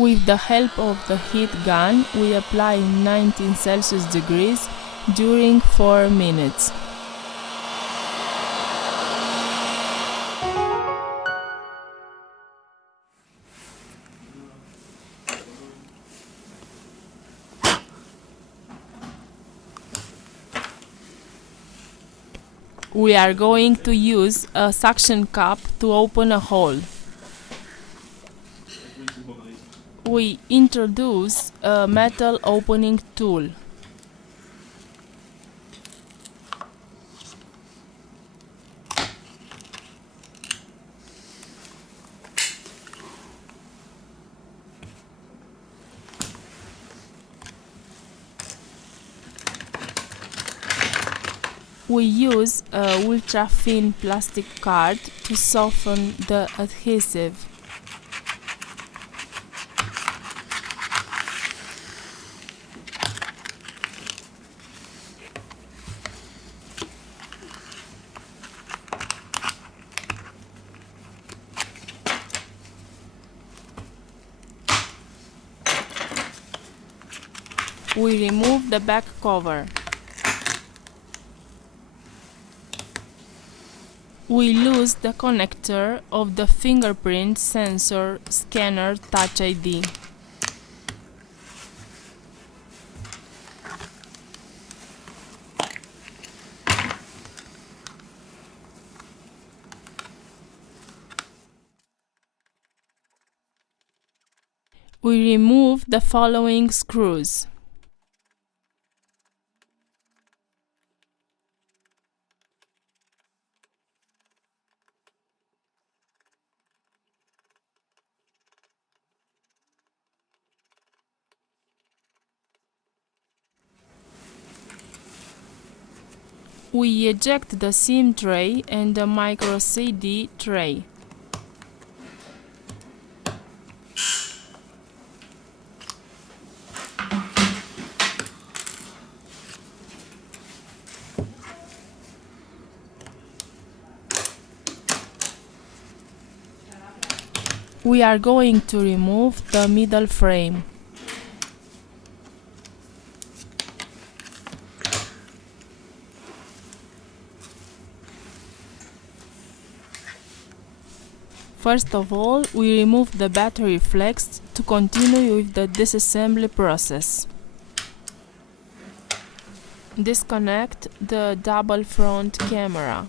With the help of the heat gun, we apply 19 Celsius degrees during 4 minutes. We are going to use a suction cup to open a hole. We introduce a metal opening tool. We use a ultra-thin plastic card to soften the adhesive. We remove the back cover. We lose the connector of the fingerprint sensor scanner Touch ID. We remove the following screws. We eject the SIM tray and the micro CD tray. We are going to remove the middle frame. First of all, we remove the battery flex to continue with the disassembly process. Disconnect the double front camera.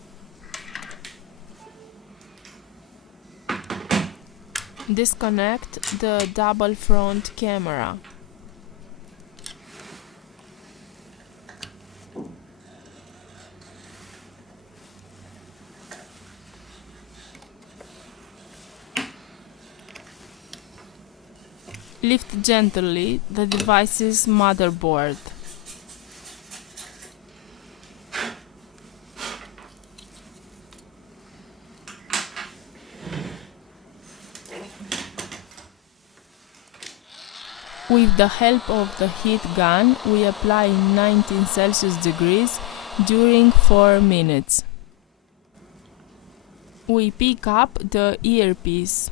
Disconnect the double front camera. Lift gently the device's motherboard. With the help of the heat gun, we apply 19 Celsius degrees during 4 minutes. We pick up the earpiece.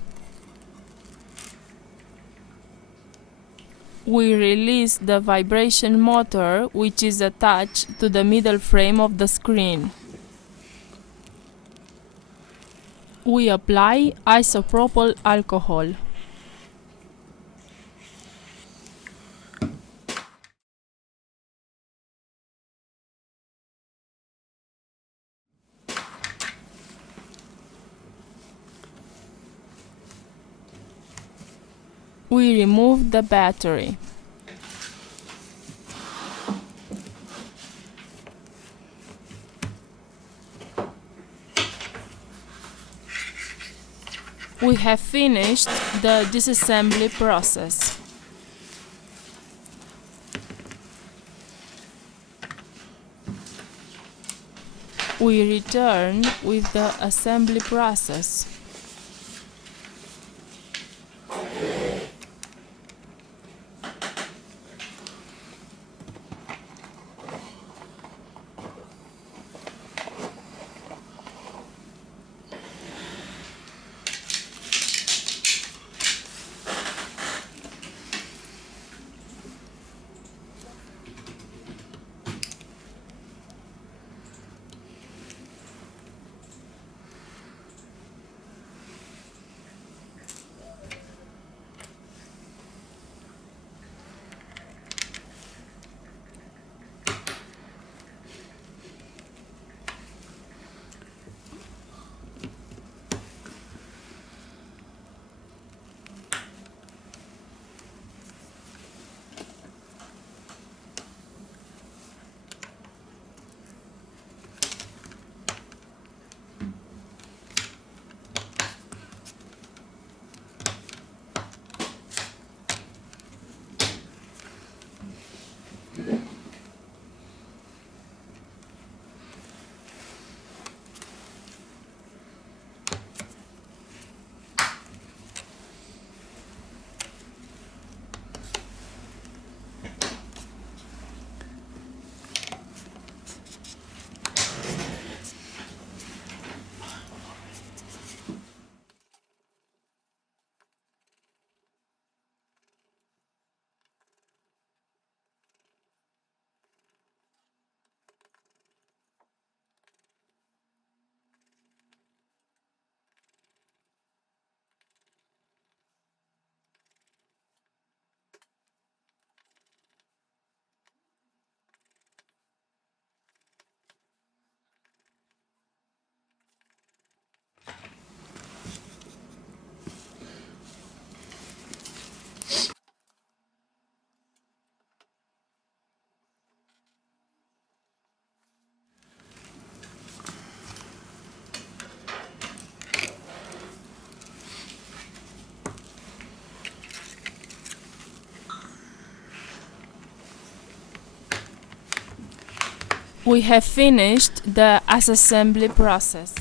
We release the vibration motor, which is attached to the middle frame of the screen. We apply isopropyl alcohol. We remove the battery. We have finished the disassembly process. We return with the assembly process. We have finished the assembly process.